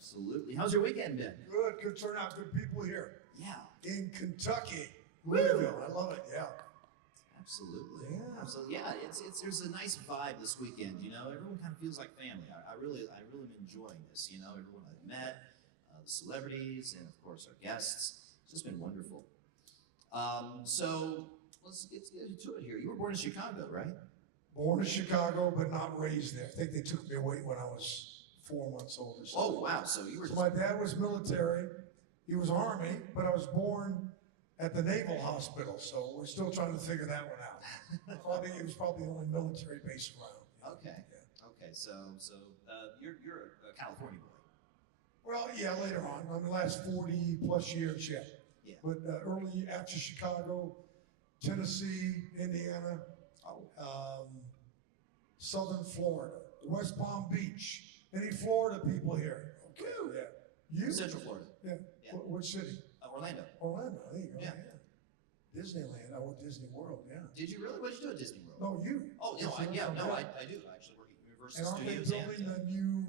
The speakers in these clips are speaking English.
Absolutely. How's your weekend been? Good turnout, good people here. Yeah. In Kentucky, Woo! Louisville. I love it, yeah. Absolutely. Yeah. Absolutely. Yeah, it's there's a nice vibe this weekend, you know. Everyone kind of feels like family. I really am enjoying this, you know, everyone I've met, the celebrities, and of course our guests. It's just been wonderful. So let's get to it here. You were born in Chicago, right? Born in Chicago, but not raised there. I think they took me away when I was 4 months old or so. Oh, wow. So you were So my dad was military. He was Army, but I was born at the Naval Hospital, so we're still trying to figure that one out. So I think it was probably the only military base around. Okay. Yeah. Okay. So you're a California boy. Well, yeah, later on. I mean, the last 40 plus years, yeah. Yeah. But early after Chicago, Tennessee, Indiana, Southern Florida, West Palm Beach. Any Florida people here? Okay. Yeah. You? Central Florida. Yeah. Yeah. What city? Orlando. Orlando. There you go. Yeah. Disneyland. I work Disney World. Yeah. Did you really? What did you do at Disney World? No, you. Oh, no, I do. I actually work at Universal And aren't they Studios. building the new?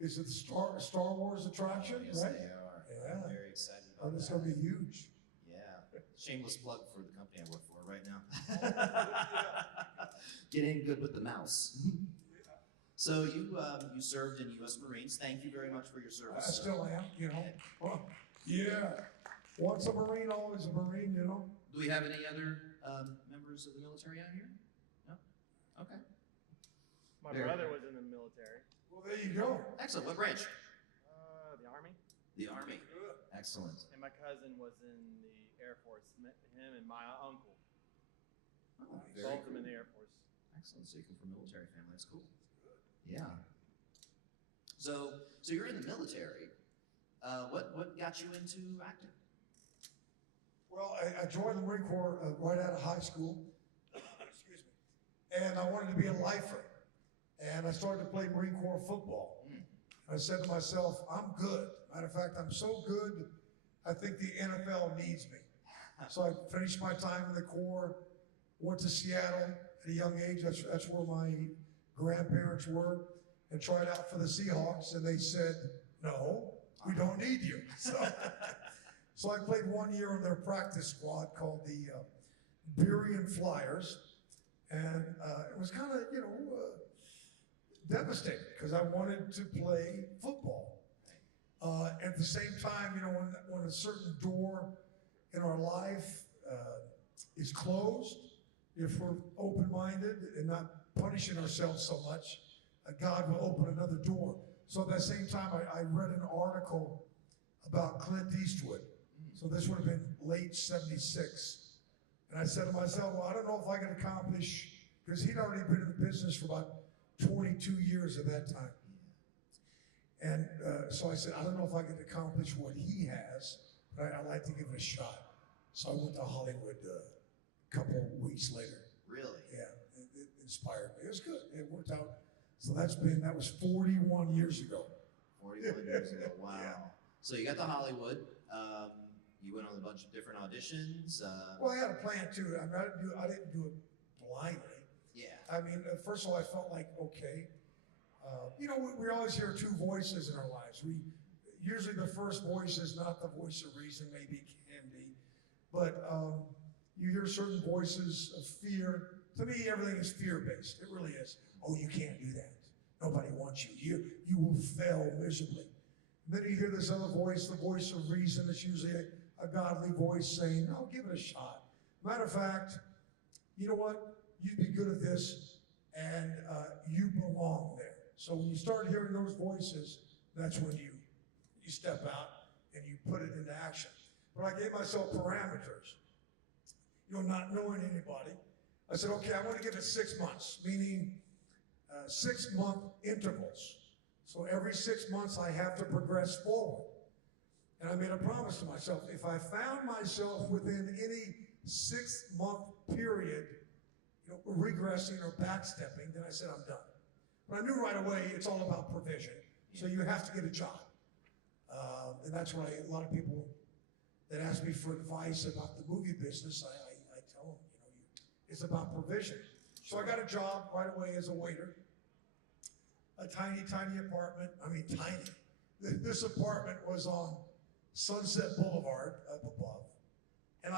Is it the Star Wars attraction? Yes, right? they are. Yeah. I'm very excited about Oh, this is that. gonna be huge. Yeah. Shameless plug for the company I work for right now. Get in good with the mouse. So you served in U.S. Marines. Thank you very much for your service. I still am, you know. Well, yeah. Once a Marine, always a Marine, you know. Do we have any other members of the military out here? No? Okay. My brother was in the military. Well, there you go. Excellent. What branch? The Army. The Army. Excellent. And my cousin was in the Air Force. Met him and my uncle. Oh, Both very of them in the cool. Air Force. Excellent. So you come from a military family. That's cool. Yeah. So you're in the military. What got you into acting? Well, I joined the Marine Corps right out of high school. Excuse me. And I wanted to be a lifer. And I started to play Marine Corps football. I said to myself, I'm good. Matter of fact, I'm so good, I think the NFL needs me. So I finished my time in the Corps, went to Seattle at a young age. That's where my grandparents were, and tried out for the Seahawks. And they said, no, we don't need you. So I played 1 year on their practice squad called the Burien Flyers. And it was kind of, devastating because I wanted to play football. At the same time, when a certain door in our life is closed, if we're open-minded and not punishing ourselves so much, God will open another door. So at that same time, I read an article about Clint Eastwood. So this would have been late '76. And I said to myself, well, I don't know if I can accomplish, because he'd already been in the business for about 22 years at that time. And so I said, I don't know if I can accomplish what he has, but I'd like to give it a shot. So I went to Hollywood a couple weeks later. Really? Yeah, it inspired me. It was good. It worked out. So that was 41 years ago. 41 years ago. Wow. Yeah. So you got to Hollywood. You went on a bunch of different auditions. Well, I had a plan too. I mean, I didn't do it blindly. Yeah. I mean, first of all, I felt like, okay, we always hear two voices in our lives. Usually the first voice is not the voice of reason, maybe it can be, but you hear certain voices of fear. To me, everything is fear-based. It really is. Oh, you can't do that. Nobody wants you. You will fail miserably. And then you hear this other voice, the voice of reason. It's usually a godly voice saying, "Oh, give it a shot. Matter of fact, you know what? You'd be good at this, and you belong there." So when you start hearing those voices, that's when you step out and you put it into action. But I gave myself parameters, not knowing anybody. I said, okay, I want to give it 6 months, meaning 6-month intervals. So every 6 months I have to progress forward. And I made a promise to myself, if I found myself within any 6-month period, regressing or backstepping, then I said, I'm done. But I knew right away it's all about provision. So you have to get a job. And that's why a lot of people that ask me for advice about the movie business, I tell them, it's about provision. So I got a job right away as a waiter. A tiny, tiny apartment. I mean, tiny. this apartment was on Sunset Boulevard up above. And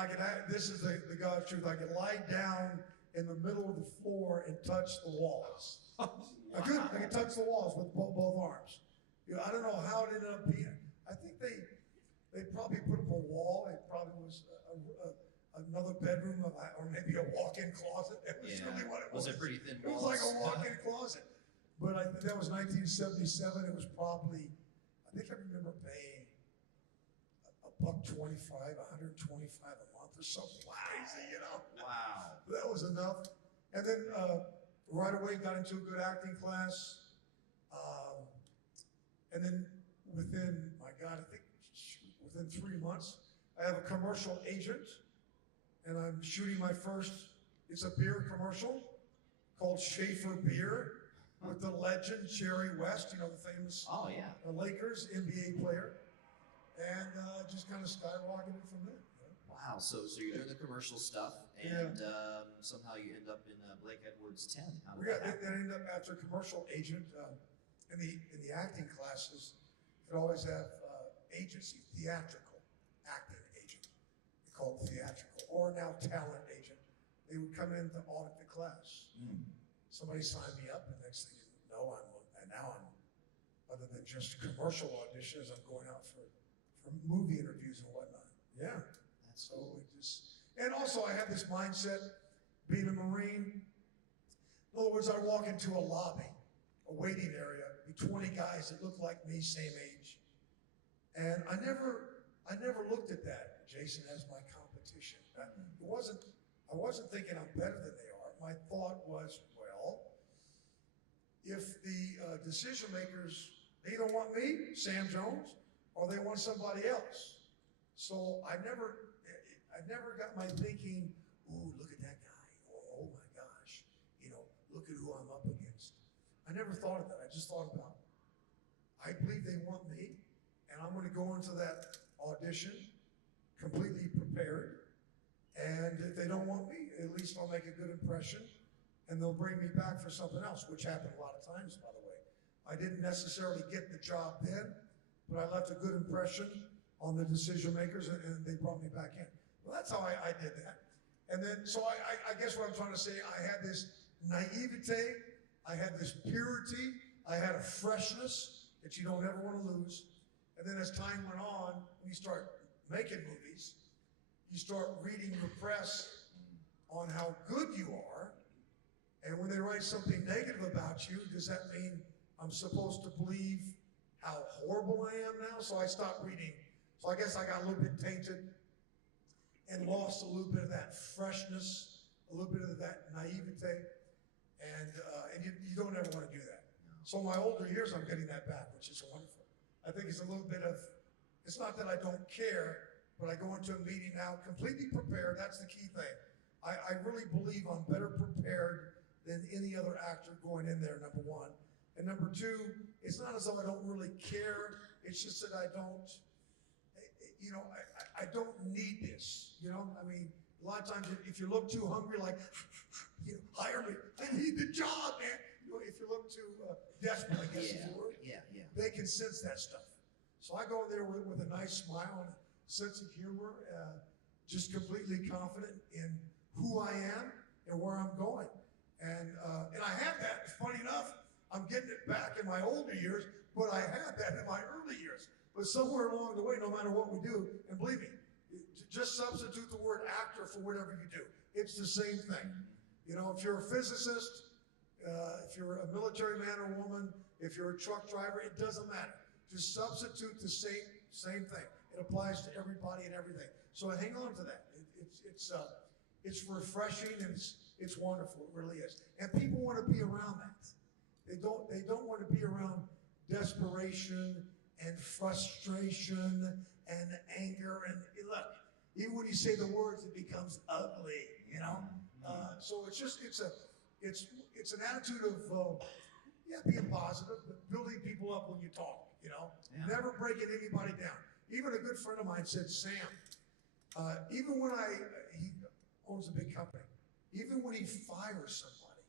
this is the God's truth, I could lie down in the middle of the floor and touch the walls. Wow. I could touch the walls with both arms. You know, I don't know how it ended up being. I think they probably put up a wall. It probably was another bedroom or maybe a walk-in closet. That was really what it was. Was it pretty thin walls? It was like a walk-in closet. But that was 1977. It was probably, I think I remember paying $125, $125 a month or something crazy, you know? Wow. That was enough. And then right away got into a good acting class. And then within, my God, I think within 3 months, I have a commercial agent, and I'm shooting my first, it's a beer commercial called Schaefer Beer with the legend Jerry West, you know, the famous Lakers NBA player. And just kind of skyrocketed from there. Wow, so you're doing the commercial stuff, and somehow you end up in Blake Edwards 10. How did that happen? That ended up after commercial agent. In the acting classes, you always have agency, theatrical acting agent. We call it theatrical, or now talent agent. They would come in to audit the class. Somebody signed me up, and next thing you know, I'm other than just commercial auditions, I'm going out for movie interviews and whatnot. Yeah. That's so it just, and also I have this mindset, being a Marine. In other words, I walk into a lobby, a waiting area, be 20 guys that look like me, same age. And I never looked at that, Jason, as my competition. I wasn't thinking I'm better than they are. My thought was, well, if the decision makers, they either want me, Sam Jones, or they want somebody else. So I never got my thinking, ooh, look at that guy. Oh my gosh, you know, look at who I'm up against. I never thought of that. I just thought about, I believe they want me, and I'm going to go into that audition completely prepared. And if they don't want me, at least I'll make a good impression, and they'll bring me back for something else, which happened a lot of times, by the way. I didn't necessarily get the job then, but I left a good impression on the decision makers, and they brought me back in. Well, that's how I did that. And then, so I guess what I'm trying to say, I had this naivete, I had this purity, I had a freshness that you don't ever want to lose. And then as time went on, when you start making movies, you start reading the press on how good you are, and when they write something negative about you, does that mean I'm supposed to believe how horrible I am now? So I stopped reading. So I guess I got a little bit tainted and lost a little bit of that freshness, a little bit of that naivete, and you don't ever want to do that. So in my older years, I'm getting that back, which is wonderful. I think it's a little bit of, it's not that I don't care, but I go into a meeting now completely prepared. That's the key thing. I really believe I'm better prepared than any other actor going in there, number one. And number two, it's not as though I don't really care. It's just that I don't, you know, I don't need this, you know? I mean, a lot of times if you look too hungry, like, you know, hire me, I need the job, man. You know, if you look too desperate, I guess is the word, they can sense that stuff. So I go there with a nice smile and a sense of humor, just completely confident in who I am and where I'm going. And I had that, funny enough, I'm getting it back in my older years, but I had that in my early years. But somewhere along the way, no matter what we do, and believe me, just substitute the word actor for whatever you do. It's the same thing. You know, if you're a physicist, if you're a military man or woman, if you're a truck driver, it doesn't matter. Just substitute the same thing. It applies to everybody and everything. So hang on to that. It's refreshing and it's wonderful. It really is. And people want to be around that. They don't want to be around desperation and frustration and anger. And look, even when you say the words, it becomes ugly. You know. So it's an attitude of being positive, but building people up when you talk. You know, never breaking anybody down. Even a good friend of mine said, Sam, even when he owns a big company, even when he fires somebody,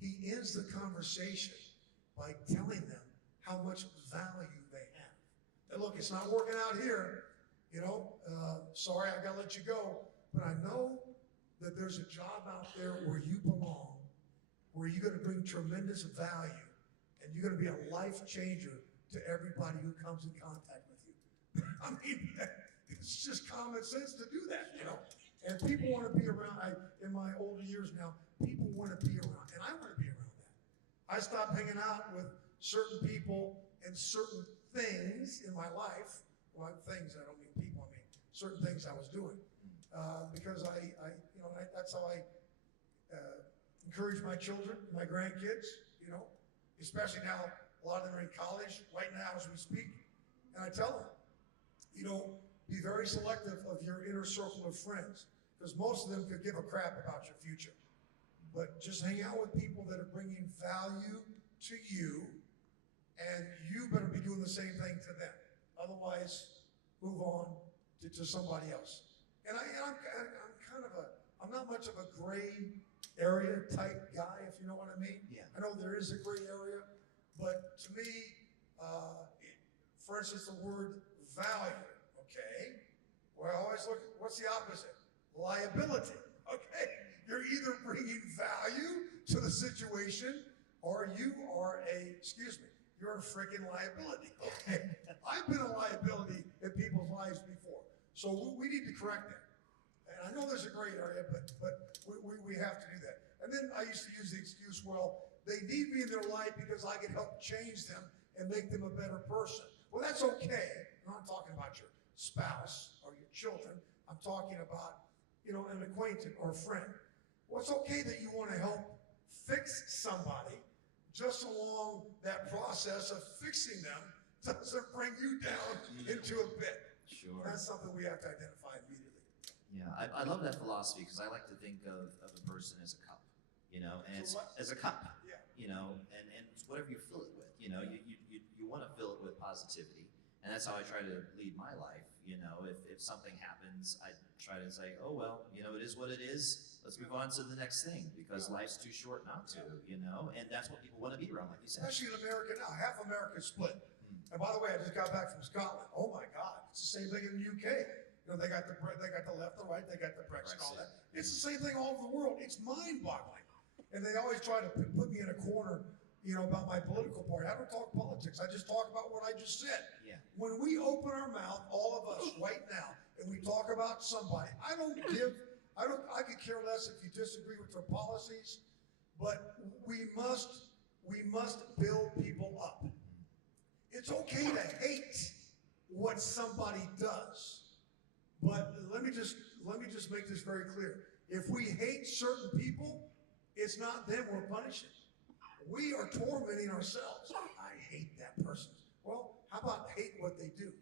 he ends the conversation by telling them how much value they have. it's not working out here. You know, sorry, I gotta let you go. But I know that there's a job out there where you belong, where you're gonna bring tremendous value, and you're gonna be a life changer to everybody who comes in contact with you. I mean, it's just common sense to do that, you know? And people want to be around, in my older years now, people want to be around, and I want to be around that. I stopped hanging out with certain people and certain things in my life. Well, things, I don't mean people, I mean certain things I was doing. Because that's how I encourage my children, my grandkids, you know, especially now, a lot of them are in college right now as we speak. And I tell them, you know, be very selective of your inner circle of friends, because most of them could give a crap about your future. But just hang out with people that are bringing value to you, and you better be doing the same thing to them. Otherwise, move on to somebody else. And I'm not much of a gray area type guy, if you know what I mean. Yeah. I know there is a gray area, but to me, for instance, the word value, okay? Well, I always look, what's the opposite? Liability, okay? You're either bringing value to the situation, or you are you're a freaking liability, okay? I've been a liability in people's lives before, so we need to correct that. And I know there's a gray area, but we have to do that. And then I used to use the excuse, well, they need me in their life because I can help change them and make them a better person. Well, that's okay. I'm not talking about your spouse or your children. I'm talking about, you know, an acquaintance or a friend. Well, it's okay that you want to help fix somebody, just along that process of fixing them doesn't bring you down into a pit. Sure. That's something we have to identify immediately. Yeah, I love that philosophy because I like to think of a person as a cup, you know, and it's as a cup, Yeah. you know, and whatever you fill it with, you know, you want to fill it with positivity, and that's how I try to lead my life. You know, if something happens, I try to say, oh well, you know, it is what it is. Let's move on to the next thing because life's too short not to, you know, and that's what people want to be around, like you said. Especially in America now, half America's split. And by the way, I just got back from Scotland. Oh my God, it's the same thing in the UK. You know, they got the left, the right, they got the Brexit, all that. It's the same thing all over the world. It's mind-boggling. And they always try to put me in a corner, you know, about my political party. I don't talk politics. I just talk about what I just said. Yeah. When we open our mouth, all of us right now, and we talk about somebody, I could care less if you disagree with their policies, but we must build people up. It's okay to hate what somebody does, but let me just make this very clear. If we hate certain people, it's not them we're punishing. We are tormenting ourselves. I hate that person. Well, how about hate what they do?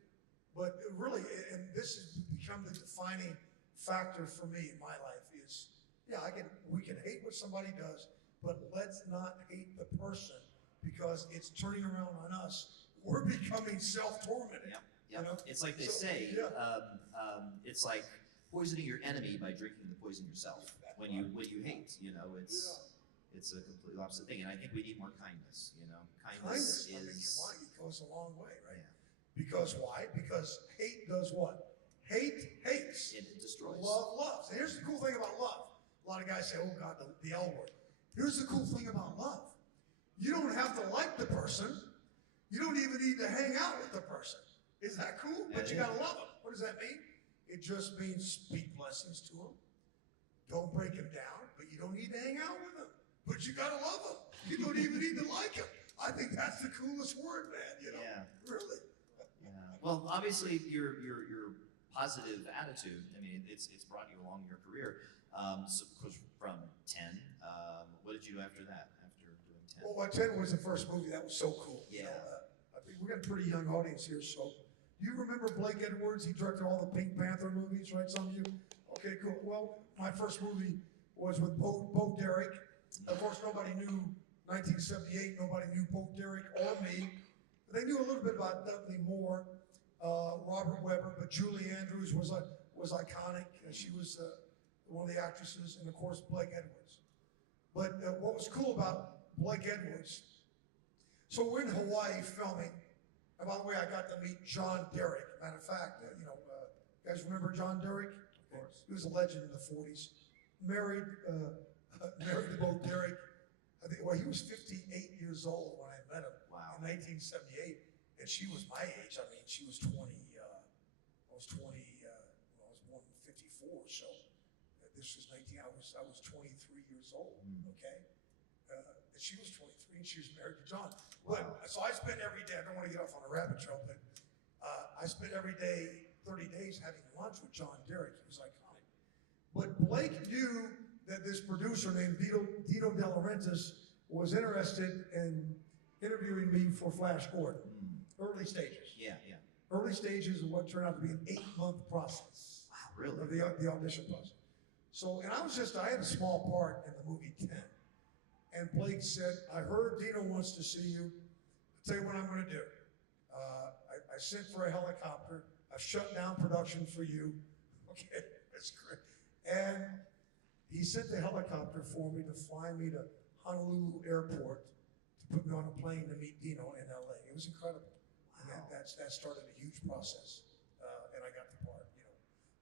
But really, and this has become the defining factor for me in my life is, yeah, we can hate what somebody does, but let's not hate the person because it's turning around on us. We're becoming self-tormented. Yep. You know? It's like they say, it's like poisoning your enemy by drinking the poison yourself. When you hate, you know, it's a completely opposite thing. And I think we need more kindness, you know. Kindness I mean, is... come on, it goes a long way, right? Yeah. Because why? Because hate does what? Hate hates. It destroys. Love loves. And here's the cool thing about love. A lot of guys say, oh God, the L word. Here's the cool thing about love. You don't have to like the person. You don't even need to hang out with the person. Is that cool? But you gotta love them. What does that mean? It just means speak blessings to them. Don't break them down, but you don't need to hang out with them. But you gotta love them. You don't even need to like them. I think that's the coolest word, man. You know, really. Yeah. Well, obviously, your positive attitude. I mean, it's brought you along your career. So from 10, what did you do after that? After doing 10? Well, 10 was the first movie. That was so cool. Yeah. I think we got a pretty young audience here, so. You remember Blake Edwards? He directed all the Pink Panther movies, right? Some of you? Okay, cool. Well, my first movie was with Bo Derek. Of course, nobody knew 1978. Nobody knew Bo Derek or me. They knew a little bit about Dudley Moore, Robert Webber, but Julie Andrews was iconic. She was one of the actresses, and of course, Blake Edwards. But what was cool about Blake Edwards, so we're in Hawaii filming, And by the way, I got to meet John Derrick. Matter of fact, you guys remember John Derrick? Of course. He was a legend in the 40s. Married to Bo Derrick. He was 58 years old when I met him. Wow. In 1978, and she was my age. I mean, she was 20. I was 20. I was born in '54, so this was 19. I was 23 years old. Okay, and she was 23, and she was married to John. Wow. But so I spent every day. I don't want to get off on a rabbit trail, but I spent every day, 30 days, having lunch with John Derrick. He was iconic. But Blake knew that this producer named Dino De Laurentiis was interested in interviewing me for Flash Gordon. Early stages. Yeah. Early stages of what turned out to be an 8-month process. Wow, really? Of the audition process. So, and I had a small part in the movie 10. And Blake said, I heard Dino wants to see you. I'll tell you what I'm going to do. I sent for a helicopter. I've shut down production for you. Okay, that's great. And he sent the helicopter for me to fly me to Honolulu Airport to put me on a plane to meet Dino in LA. It was incredible. And that started a huge process. And I got the part,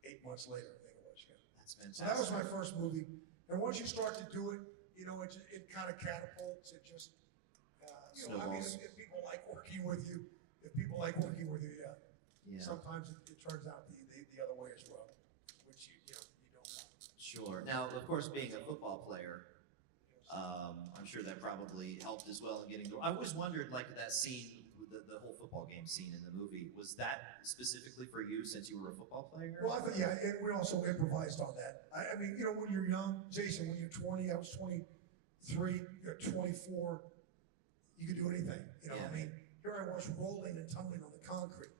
8 months later, I think it was, yeah. That's fantastic. So that was my first movie. And once you start to do it, it kind of catapults. It just, I mean, if people like working with you, yeah. Sometimes it turns out the other way as well, which you don't want. Sure. Now, of course, being a football player, I'm sure that probably helped as well in getting I always wondered, like, that scene, the whole football game scene in the movie, was that specifically for you since you were a football player? Well, yeah, and we also improvised on that. I mean, when you're young, Jason, when you're 20, I was 23, you're 24, you could do anything. I mean, here I was rolling and tumbling on the concrete.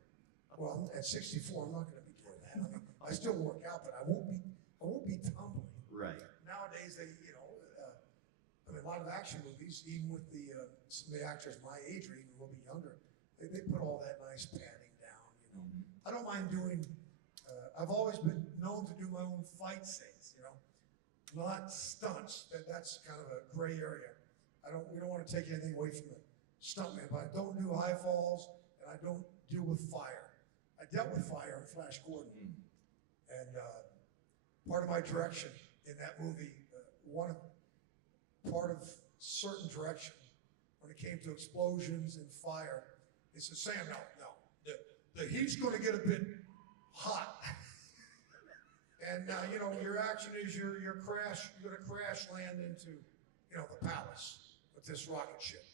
Well, at 64, I'm not going to be doing that. I mean, I still work out, but I won't be tumbling. Right. Nowadays, a lot of action movies, even with some of the actors my age or even a little bit younger, they put all that nice padding down. I don't mind doing. I've always been known to do my own fight scenes. Not stunts. That's kind of a gray area. We don't want to take anything away from the stuntman, but I don't do high falls and I don't deal with fire. I dealt with fire in Flash Gordon, and part of my direction in that movie, part of certain direction when it came to explosions and fire, they said, Sam, no, the heat's going to get a bit hot. And your action is you're going to crash land into, the palace with this rocket ship.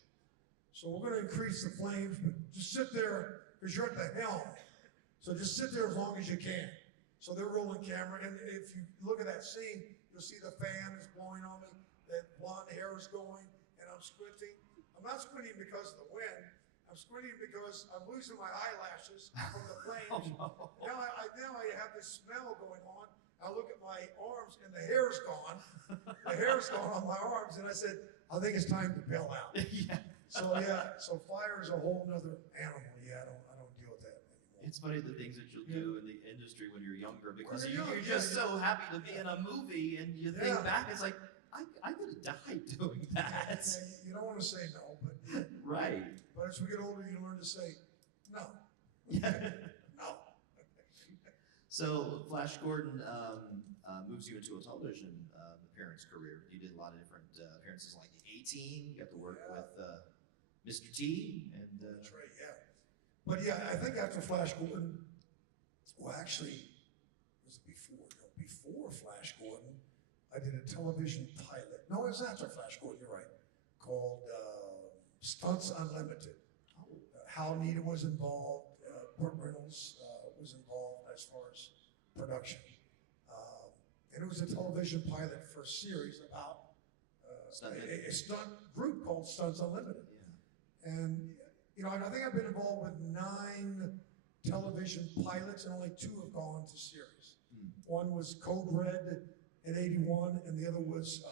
So we're going to increase the flames, but just sit there because you're at the helm. So just sit there as long as you can. So they're rolling camera, and if you look at that scene, you'll see the fan is blowing on me. That blonde hair is going, and I'm squinting. I'm not squinting because of the wind. I'm squinting because I'm losing my eyelashes from the flames. Oh, no. Now I have this smell going on. I look at my arms, and the hair's gone. The hair's gone on my arms, and I said, I think it's time to bail out. Yeah. So fire is a whole nother animal. Yeah, I don't deal with that anymore. It's funny the things that you'll do in the industry when you're younger, because When you're you're young, just so happy to be in a movie, and you think back, it's like, I could have died doing that. Yeah, you don't want to say no, but Right. But as we get older, you learn to say no. Yeah. No. So Flash Gordon moves you into a television appearance career. You did a lot of different appearances, like the A-Team. You got to work with Mr. T. And that's right. Yeah. But yeah, I think after Flash Gordon, well, actually, was it before? No, before Flash Gordon, I did a television pilot. No, it was after Flash Gordon. You're right. Called Stunts Unlimited. Hal Needham was involved. Burt Reynolds was involved as far as production. And it was a television pilot for a series about a stunt group called Stunts Unlimited. Yeah. And, I think I've been involved with 9 television pilots, and only 2 have gone to series. One was Code Red in '81, and the other was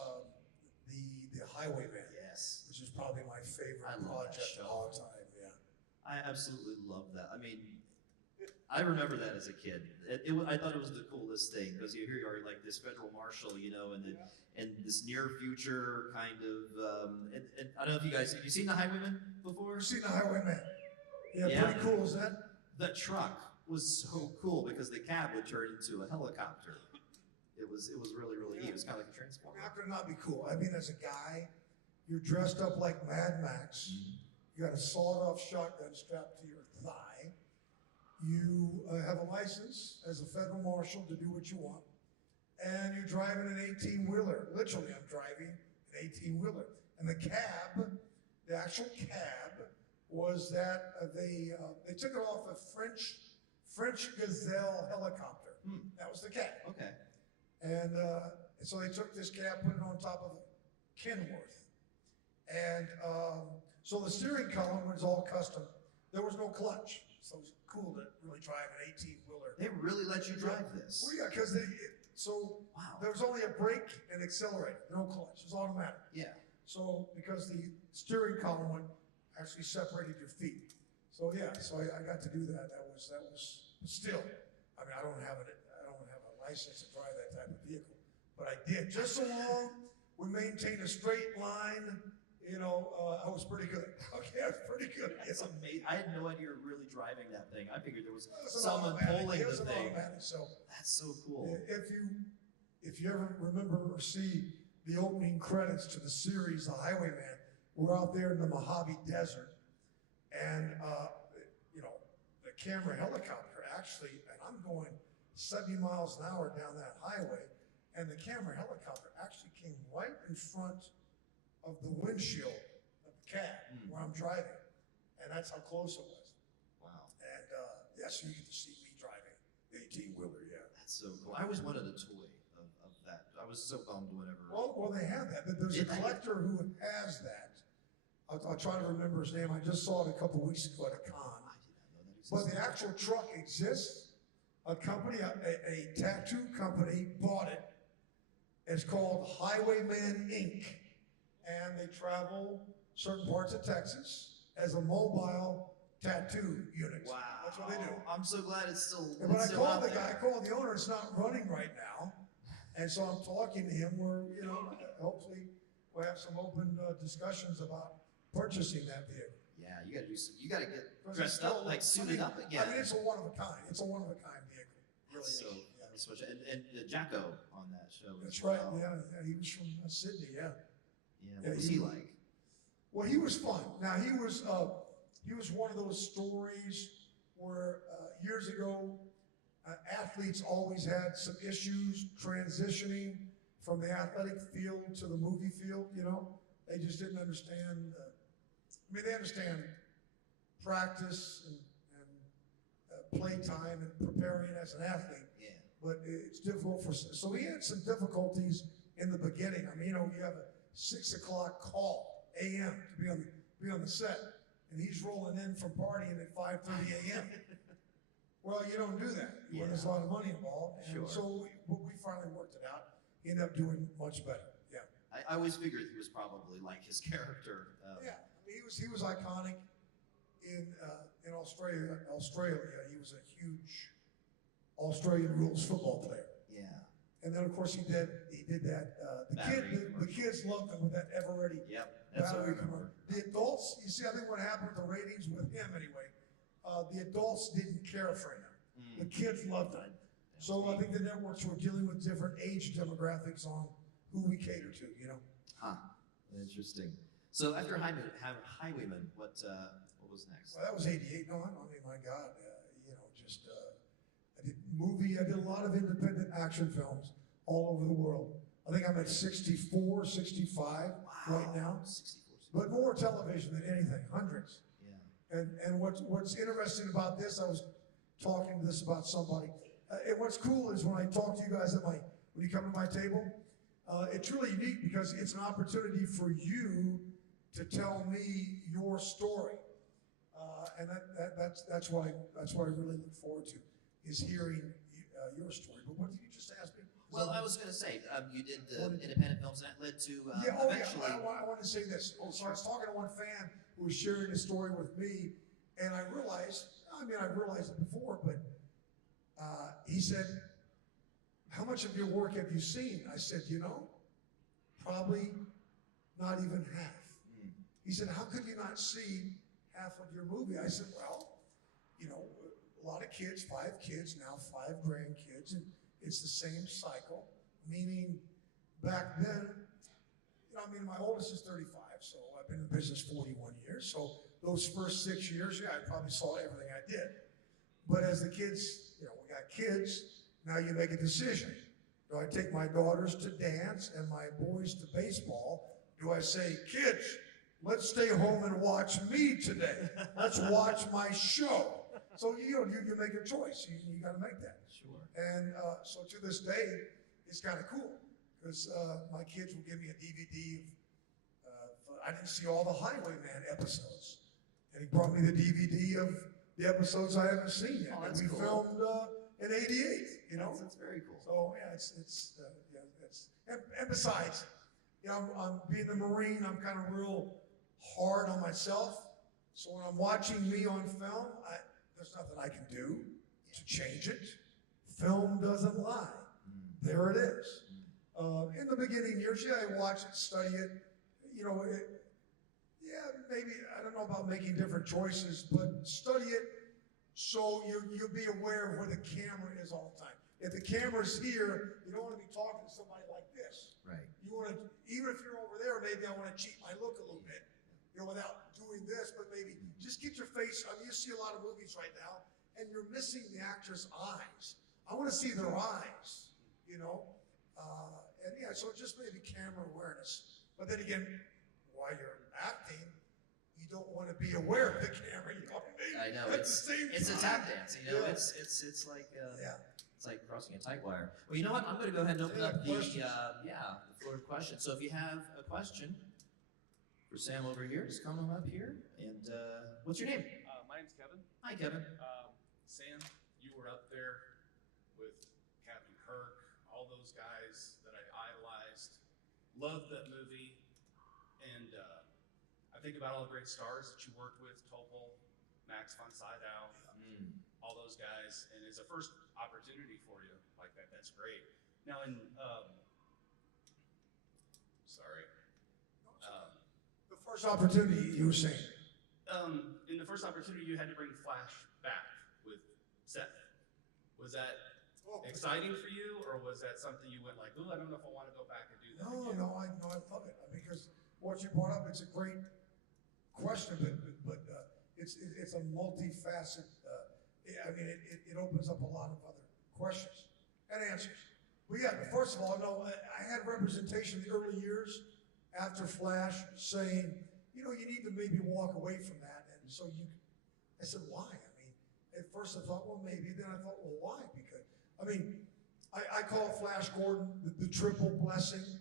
the Highwayman. Yes. Which is probably my favorite project of all time. Yeah. I absolutely love that. I mean, I remember that as a kid. I thought it was the coolest thing, because here you are, like this federal marshal, and this near future kind of. And I don't know if you guys have you seen The Highwayman before? I've seen The Highwayman. Yeah, Yeah. pretty cool, is that? The truck was so cool because the cab would turn into a helicopter. It was really, really neat. It was kind of like a I transporter. mean, how could it not be cool? I mean, as a guy, you're dressed up like Mad Max. You got a sawed-off shotgun strapped to your thigh. You have a license as a federal marshal to do what you want. And you're driving an 18-wheeler. Literally, I'm driving an 18-wheeler. And the cab, the actual cab, was that they took it off a French Gazelle helicopter. That was the cab. Okay. And so they took this cab, put it on top of a Kenworth. And so the steering column was all custom. There was no clutch. So it was cool to really drive an 18-wheeler. They really let you drive this. Well, yeah, because Wow. there was only a brake and accelerator, no clutch. It was automatic. Yeah. So because the steering column actually separated your feet. So yeah, so I got to do that. That was still. I mean, I don't have a license to drive that type of vehicle, but I did. Just so long we maintained a straight line. You know, I was pretty good. Okay, I was pretty good. That's amazing. I had no idea you were really driving that thing. I figured there was It was an someone automatic. pulling It the was an thing. automatic, so That's so cool. if you ever remember or see the opening credits to the series, The Highwayman, we're out there in the Mojave Desert, and you know, the camera helicopter actually, and I'm going 70 miles an hour down that highway, and the camera helicopter actually came right in front of the windshield of the cab where I'm driving, and that's how close it was. Wow. And yeah, so you get to see me driving the 18-wheeler, yeah. That's so cool. I always wanted a toy of that. I was so bummed whenever. Well, they have that. There's a collector who has that. I'll try to remember his name. I just saw it a couple weeks ago at a con. I did not know that existed. But the actual truck exists. A company, a tattoo company bought it. It's called Highwayman Inc. And they travel certain parts of Texas as a mobile tattoo unit. Wow. That's what they do. I'm so glad it's still. And when I it's still called out the there. guy, I called the owner, it's not running right now. And so I'm talking to him where, you know, hopefully we'll have some open discussions about purchasing that vehicle. Yeah, you got to do some. You got to get 'Cause dressed it's still- up, like suited up again. I mean, it's a one of a kind. It's a one of a kind vehicle. Really That's so. is. Yeah. That's what, and Jacko on that show. That's as right. well. Yeah, he was from Sydney. Yeah. Yeah. Yeah, What was he like? Well, he was fun. Now he was one of those stories where years ago, athletes always had some issues transitioning from the athletic field to the movie field. You know, they just didn't understand. I mean, they understand practice and play time and preparing as an athlete. Yeah. But it's difficult so he had some difficulties in the beginning. I mean, you know, you have a 6 o'clock call a.m. to be on the set, and he's rolling in from partying at 5:30 a.m. Well, you don't do that when there's a lot of money involved. And Sure. so we finally worked it out. He ended up doing much better. Yeah. I always figured he was probably like his character. Yeah. I mean, he was iconic in Australia. He was a huge Australian rules football player. Yeah. And then of course he did that. The kids loved him with that ever ready. Yep. That's what I battery remember. commercial. The adults, you see, I think what happened with the ratings with him anyway, the adults didn't care for him. The kids loved him. So I think the networks were dealing with different age demographics on who we cater to, you know. Huh. Interesting. So after Highwayman, what was next? Well, that was 88. No, I mean, my God, you know, just, I did a lot of independent action films all over the world. I think I'm at 64, 65 right now. 64. But more television than anything, hundreds. Yeah. And what's interesting about this, I was talking to this about somebody, and what's cool is when I talk to you guys when you come to my table, it's really unique because it's an opportunity for you to tell me your story. And that's what I really look forward to, is hearing your story. But what did you just ask me? Well, I was going to say, you did the independent films, and that led to eventually. I want to say this. So I was talking to one fan who was sharing a story with me, and I realized it before, but he said, how much of your work have you seen? I said, you know, probably not even half. He said, how could you not see half of your movie? I said, well, you know, a lot of kids, 5 kids, now 5 grandkids, and it's the same cycle, meaning back then, you know, I mean, my oldest is 35, so I've been in the business 41 years, so those first 6 years, yeah, I probably saw everything I did. But as the kids, you know, we got kids, now you make a decision. Do I take my daughters to dance and my boys to baseball? Do I say, kids, let's stay home and watch me today. Let's watch my show. So, you know, you make a choice. You got to make that. Sure. And so to this day, it's kind of cool because my kids will give me a DVD. I didn't see all the Highwayman episodes. And he brought me the DVD of the episodes I haven't seen yet. Oh, that's and we cool. filmed in '88, you know? That's very cool. So, yeah, and besides, you know, I'm being the Marine, I'm kind of real hard on myself. So when I'm watching me on film, there's nothing I can do to change it. Film doesn't lie. There it is. In the beginning years, yeah, I watch it, study it. You know, yeah, maybe, I don't know about making different choices, but study it so you'll be aware of where the camera is all the time. If the camera's here, you don't want to be talking to somebody like this. Right. You want to, even if you're over there, maybe I want to cheat my look a little bit, you know, without doing this, but maybe just get your face. I mean, you see a lot of movies right now, and you're missing the actor's eyes. I want to see their eyes, you know? And yeah, so just maybe camera awareness. But then again, while you're acting, you don't want to be aware of the camera. You know what I mean? I know. At the same It's a time. tap dance. You know, Yeah. it's like Yeah. it's like crossing a tight wire. Well, you know what? I'm going to go ahead and open Yeah, up the questions. the floor of questions. So if you have a question for Sam over here, just come on up here. And what's your name? My name's Kevin. Hi, Kevin. Sam, you were up there with Captain Kirk, all those guys that I idolized. Loved that movie. And I think about all the great stars that you worked with, Topol, Max von Sydow, all those guys. And it's a first opportunity for you like that. That's great. Now in, sorry. The first opportunity, you were saying. In the first opportunity, you had to bring Flash back with Seth. Was that exciting for you, or was that something you went like, "Ooh, I don't know if I want to go back and do that"? No, I love it. I mean, because what you brought up, it's a great question, but it's a multifaceted. I mean, it opens up a lot of other questions and answers. But yeah, first of all, no, I had representation in the early years after Flash saying, you know, you need to maybe walk away from that. And so I said, why? I mean, at first I thought, well, maybe. Then I thought, well, why? Because, I mean, I call Flash Gordon the triple blessing.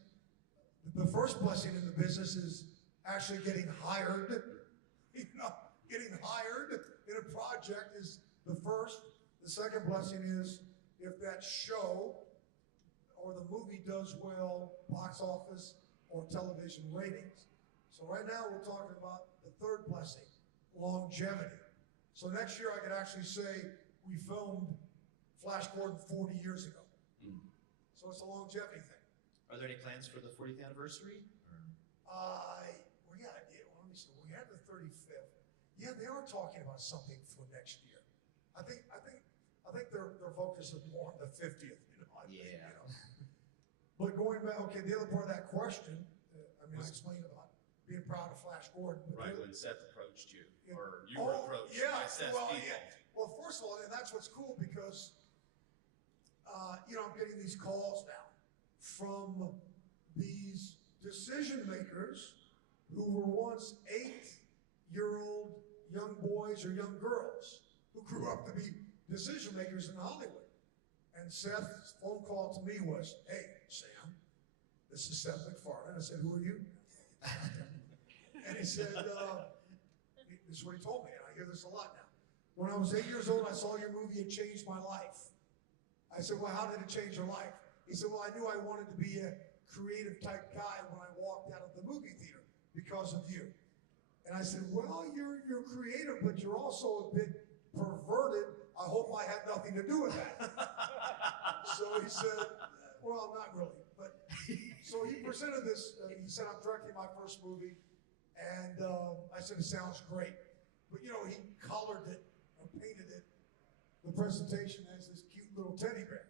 The first blessing in the business is actually getting hired. You know, getting hired in a project is the first. The second blessing is if that show or the movie does well, box office or television ratings. So right now we're talking about the third blessing, longevity. So next year I could actually say we filmed Flash Gordon 40 years ago. So it's a longevity thing. Are there any plans for the 40th anniversary? Let me see. We had the 35th. Yeah, they are talking about something for next year. I think their focus is more on the 50th. You know, I know. But going back, okay, the other part of that question, I explained about being proud of Flash Gordon. Right, when Seth approached you, or you were approached by Seth's people. Yeah. Well, first of all, and that's what's cool because, you know, I'm getting these calls now from these decision makers who were once 8-year-old young boys or young girls who grew up to be decision makers in Hollywood. And Seth's phone call to me was, hey, Sam, this is Seth MacFarlane. I said, who are you? And he said, this is what he told me, and I hear this a lot now. When I was 8 years old, I saw your movie, it changed my life. I said, well, how did it change your life? He said, well, I knew I wanted to be a creative type guy when I walked out of the movie theater because of you. And I said, well, you're creative, but you're also a bit perverted. I hope I had nothing to do with that. So he said, well, not really. But so he presented this, he said, I'm directing my first movie. And I said, it sounds great. But you know, he colored it or painted it, the presentation as this cute little teddy bear.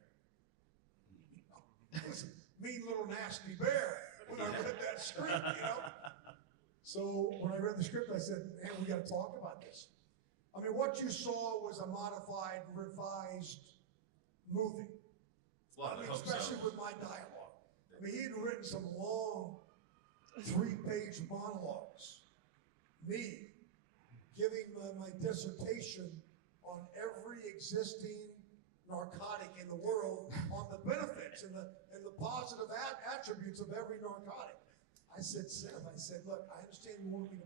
This mean little nasty bear when I read that script, you know? So when I read the script, I said, man, we got to talk about this. I mean, what you saw was a modified, revised movie. Well, I hope especially so. with my dialogue. I mean, he had written some long 3-page monologues. Me giving my dissertation on every existing narcotic in the world, on the benefits and the positive attributes of every narcotic. I said, Seth, look, I understand you want me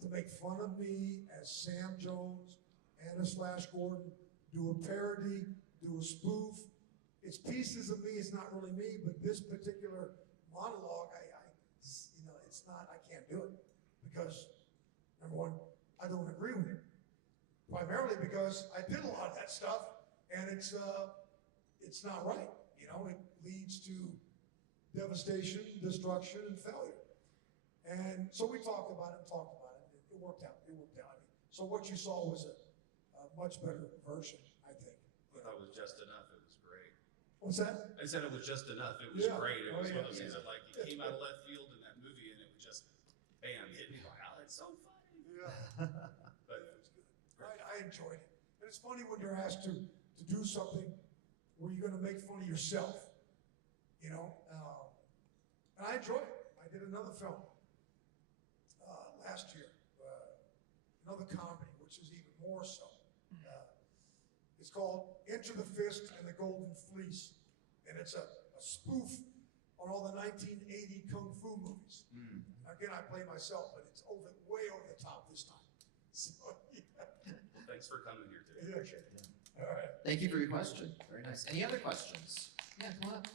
to make fun of me as Sam Jones and as Flash Gordon, do a parody, do a spoof. It's pieces of me, it's not really me, but this particular monologue, it's not, I can't do it. Because, number one, I don't agree with it. Primarily because I did a lot of that stuff, and it's not right. You know, it leads to devastation, destruction, and failure. And so we talked about it. It worked out. I mean, so what you saw was a much better version, I think. I thought it was just enough. It was great. What's that? I said it was just enough. It was great. It was one of those things yeah. that, like, it came out of left field in that movie, and it was just, bam, hit me like, oh, it's so funny. Yeah. But It was good. I enjoyed it. And it's funny when you're asked to do something where you're going to make fun of yourself, you know. And I enjoyed it. I did another film last year, another comedy, which is even more so. It's called Enter the Fist and the Golden Fleece, and it's a spoof on all the 1980 kung fu movies. Again, I play myself, but it's way over the top this time. So, yeah. well, thanks for coming here today. Yeah. Appreciate it. All right. Thank you for your question. Very nice. Any other questions? Yeah, come on up.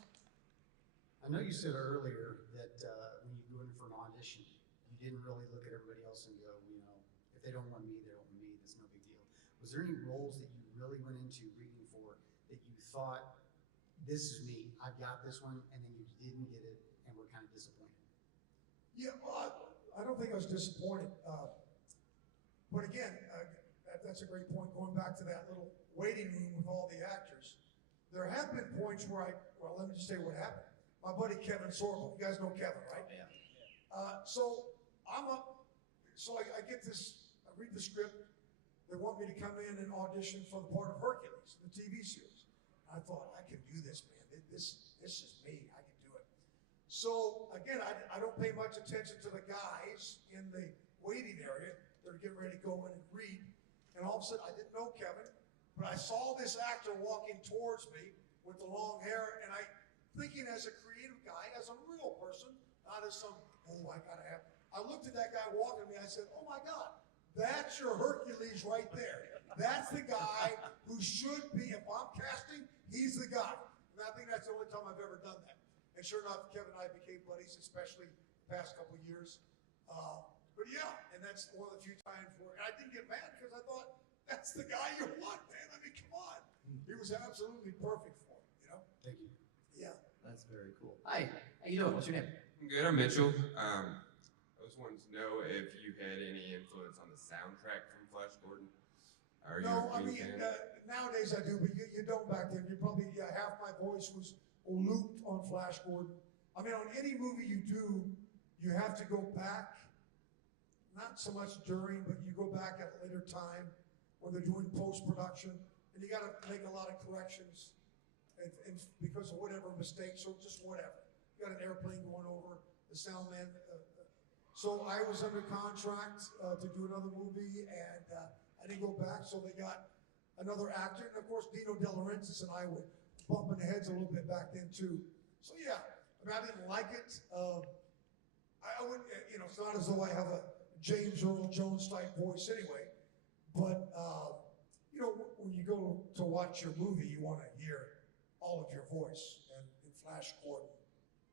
I know you said earlier that when you go in for an audition, you didn't really look at everybody else and go, you know, if they don't want me, they don't want me. That's no big deal. Was there any roles that you really went into reading for that you thought, this is me, I've got this one, and then you didn't get it and were kind of disappointed? Yeah, well, I don't think I was disappointed. But again, that's a great point. Going back to that little waiting room with all the actors, there have been points where let me just say what happened. My buddy Kevin Sorbo, you guys know Kevin, right? Yeah. So I'm up, so I get this, I read the script. They want me to come in and audition for the part of Hercules, the TV series. I thought, I can do this, man. This is me. I can do it. So again, I don't pay much attention to the guys in the waiting area. They're getting ready to go in and read. And all of a sudden, I didn't know Kevin, but I saw this actor walking towards me with the long hair, and thinking as a creative guy, as a real person, not as some, I looked at that guy walking me, I said, oh my God, that's your Hercules right there. That's the guy who should be, if I'm casting, he's the guy. And I think that's the only time I've ever done that. And sure enough, Kevin and I became buddies, especially the past couple of years. But yeah, and that's one of the few times where, and I didn't get mad because I thought, that's the guy you want, man. I mean, come on. He was absolutely perfect for it, you know? Thank you. Yeah. That's very cool. Hi, how you doing? What's your name? I'm good. I'm Mitchell. I was wanting to know if you had any influence on the soundtrack from Flash Gordon. Are you No, a I Queen mean, fan? nowadays I do, but you don't back then. You probably, half my voice was looped on Flash Gordon. I mean, on any movie you do, you have to go back, not so much during, but you go back at a later time when they're doing post-production, and you got to make a lot of corrections and because of whatever mistakes or just whatever. You got an airplane going over, the sound man. So I was under contract to do another movie, and I didn't go back, so they got another actor. And of course, Dino De Laurentiis and I were bumping heads a little bit back then too. So yeah, I mean, I didn't like it. I wouldn't, it's not as though I have a James Earl Jones type voice anyway, but when you go to watch your movie, you want to hear all of your voice. And in Flash Gordon,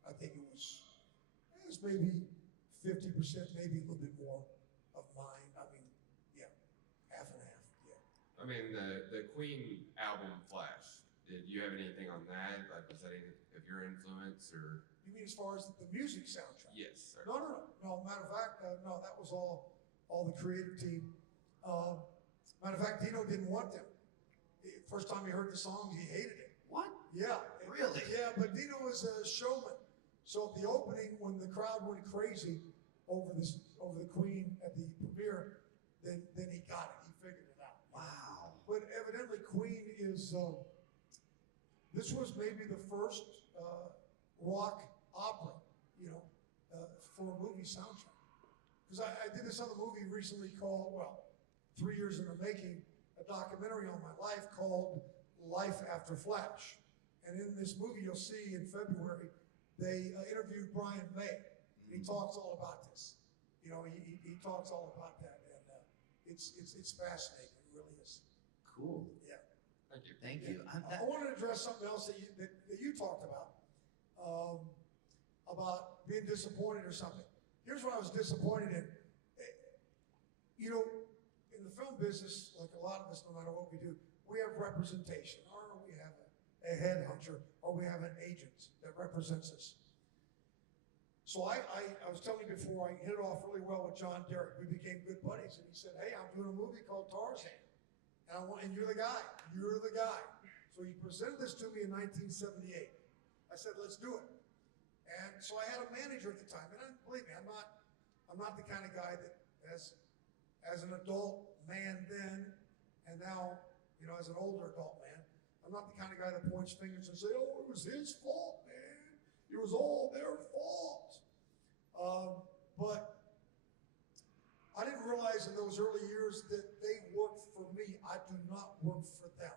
I think it was maybe 50%, maybe a little bit more of mine. I mean, yeah, half and half, yeah. I mean, the Queen album Flash. Did you have anything on that? Like, was that any of your influence, or? You mean as far as the music soundtrack? Yes, sir. No. Matter of fact, no, that was all all the creative team. Matter of fact, Dino didn't want them. First time he heard the songs, he hated it. What? Yeah. Really? Yeah, but Dino is a showman. So at the opening, when the crowd went crazy over the Queen at the premiere, then he got it. He figured it out. Wow. But evidently, Queen is. This was maybe the first rock opera, for a movie soundtrack. Because I did this other movie recently called, 3 years in the making, a documentary on my life called Life After Flash. And in this movie, you'll see in February, they interviewed Brian May. And he talks all about this. He talks all about that. And it's fascinating. It really is. Cool. Yeah. Thank you. Thank you. I want to address something else that you talked about being disappointed or something. Here's what I was disappointed in. In the film business, like a lot of us, no matter what we do, we have representation, or we have a headhunter, or we have an agent that represents us. So I was telling you before, I hit it off really well with John Derek. We became good buddies, and he said, "Hey, I'm doing a movie called Tarzan. And you're the guy. You're the guy." So he presented this to me in 1978. I said, "Let's do it." And so I had a manager at the time. And believe me, I'm not the kind of guy that as an adult man then, and now, as an older adult man, I'm not the kind of guy that points fingers and say, "Oh, it was his fault, man. It was all their fault." But I didn't realize in those early years that they worked for me. I do not work for them.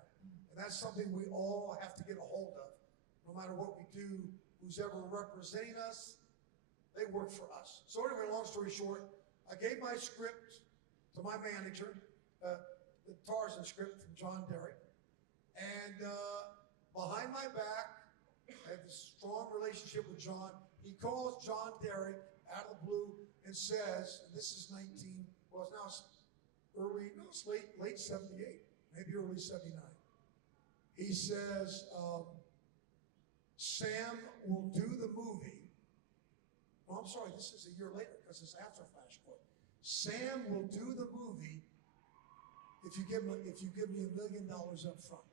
And that's something we all have to get a hold of. No matter what we do, who's ever representing us, they work for us. So anyway, long story short, I gave my script to my manager, the Tarzan script from John Derek. And behind my back, I had this strong relationship with John. He calls John Derek out of the blue and says, and this is it's late 78, maybe early 79. He says, "Sam will do the movie." Oh, I'm sorry, this is a year later because it's after Flash Gordon. "Sam will do the movie if you give me $1 million up front."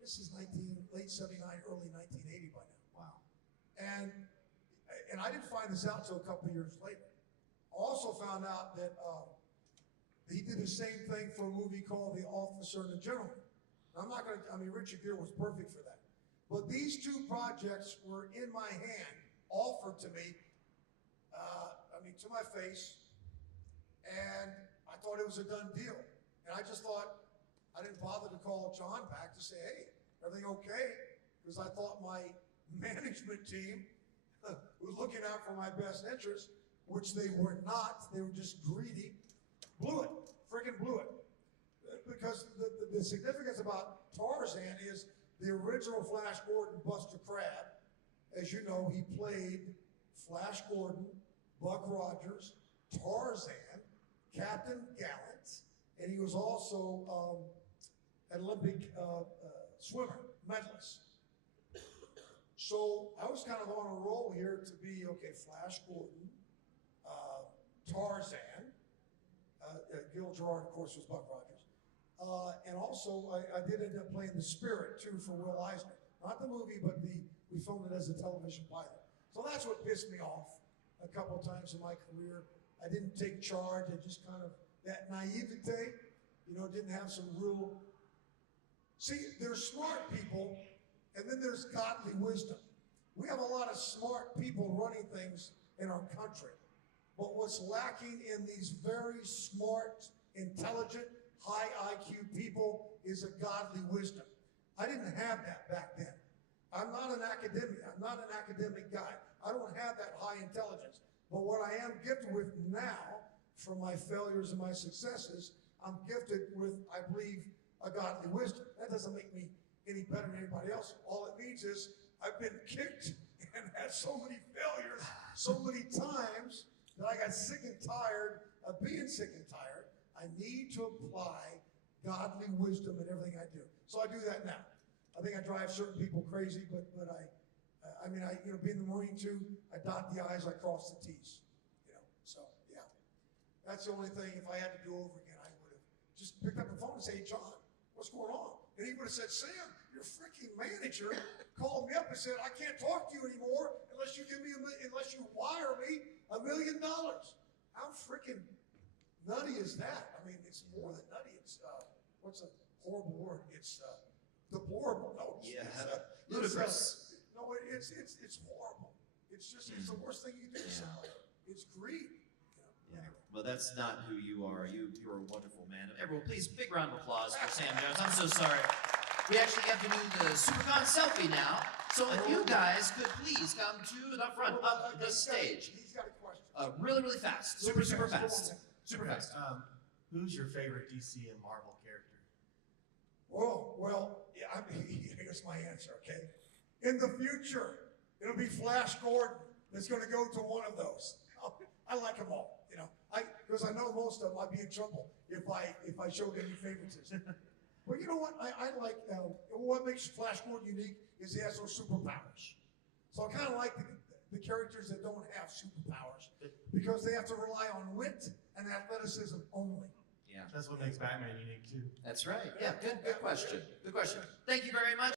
This is late 79, early 1980 by now. Wow. And I didn't find this out until a couple of years later. I also found out that he did the same thing for a movie called The Officer and the Gentleman. Richard Gere was perfect for that. But these two projects were in my hand, offered to me, to my face, and I thought it was a done deal. And I just thought, I didn't bother to call John back to say, "Hey, everything okay?" Because I thought my management team was looking out for my best interest, which they were not. They were just greedy. Blew it. Freaking blew it. Because the significance about Tarzan is the original Flash Gordon, Buster Crabbe. As you know, he played Flash Gordon, Buck Rogers, Tarzan, Captain Gallant, and he was also an Olympic swimmer, medalist. So I was kind of on a roll here to be, Flash Gordon, Tarzan, Gil Gerard, of course, was Buck Rogers. And also, I did end up playing the Spirit, too, for Will Eisner. Not the movie, but we filmed it as a television pilot. So that's what pissed me off a couple of times in my career. I didn't take charge. I just kind of, that naivete, didn't have some real... See, there's smart people, and then there's godly wisdom. We have a lot of smart people running things in our country. But what's lacking in these very smart, intelligent, high IQ people is a godly wisdom. I didn't have that back then. I'm not an academic guy. I don't have that high intelligence. But what I am gifted with now, from my failures and my successes, I'm gifted with, I believe, a godly wisdom. That doesn't make me any better than anybody else. All it means is I've been kicked and had so many failures so many times that I got sick and tired of being sick and tired. I need to apply godly wisdom in everything I do. So I do that now. I think I drive certain people crazy, but being the Marine too, I dot the I's, I cross the T's. So yeah. That's the only thing, if I had to do over again, I would have just picked up the phone and say, John, what's going on? And he would have said, Sam, your freaking manager called me up and said, I can't talk to you anymore unless you unless you wire me $1 million. How freaking nutty is that? I mean, it's more than nutty. It's, what's a horrible word? It's deplorable. No, Ludicrous. No, it's horrible. It's just, it's the worst thing you can do, Sally. It's greed. Yeah. Well, that's not who you are. You're a wonderful man. Everyone, please, big round of applause for Sam Jones. I'm so sorry. We actually have to do the SuperCon selfie now. So if you guys could please come to the front of the stage. He's got a question. Really, really fast. Super fast. Super fast. Who's your favorite DC and Marvel character? Well, yeah, here's my answer, okay? In the future, it'll be Flash Gordon that's going to go to one of those. I like them all, you know. Because I know most of them, I'd be in trouble if I showed any favoritism. But you know what? I like what makes Flash Gordon unique is he has those superpowers. So I kind of like the characters that don't have superpowers because they have to rely on wit and athleticism only. Yeah. That's what makes Batman unique too. That's right. Yeah, good question. Good question. Thank you very much.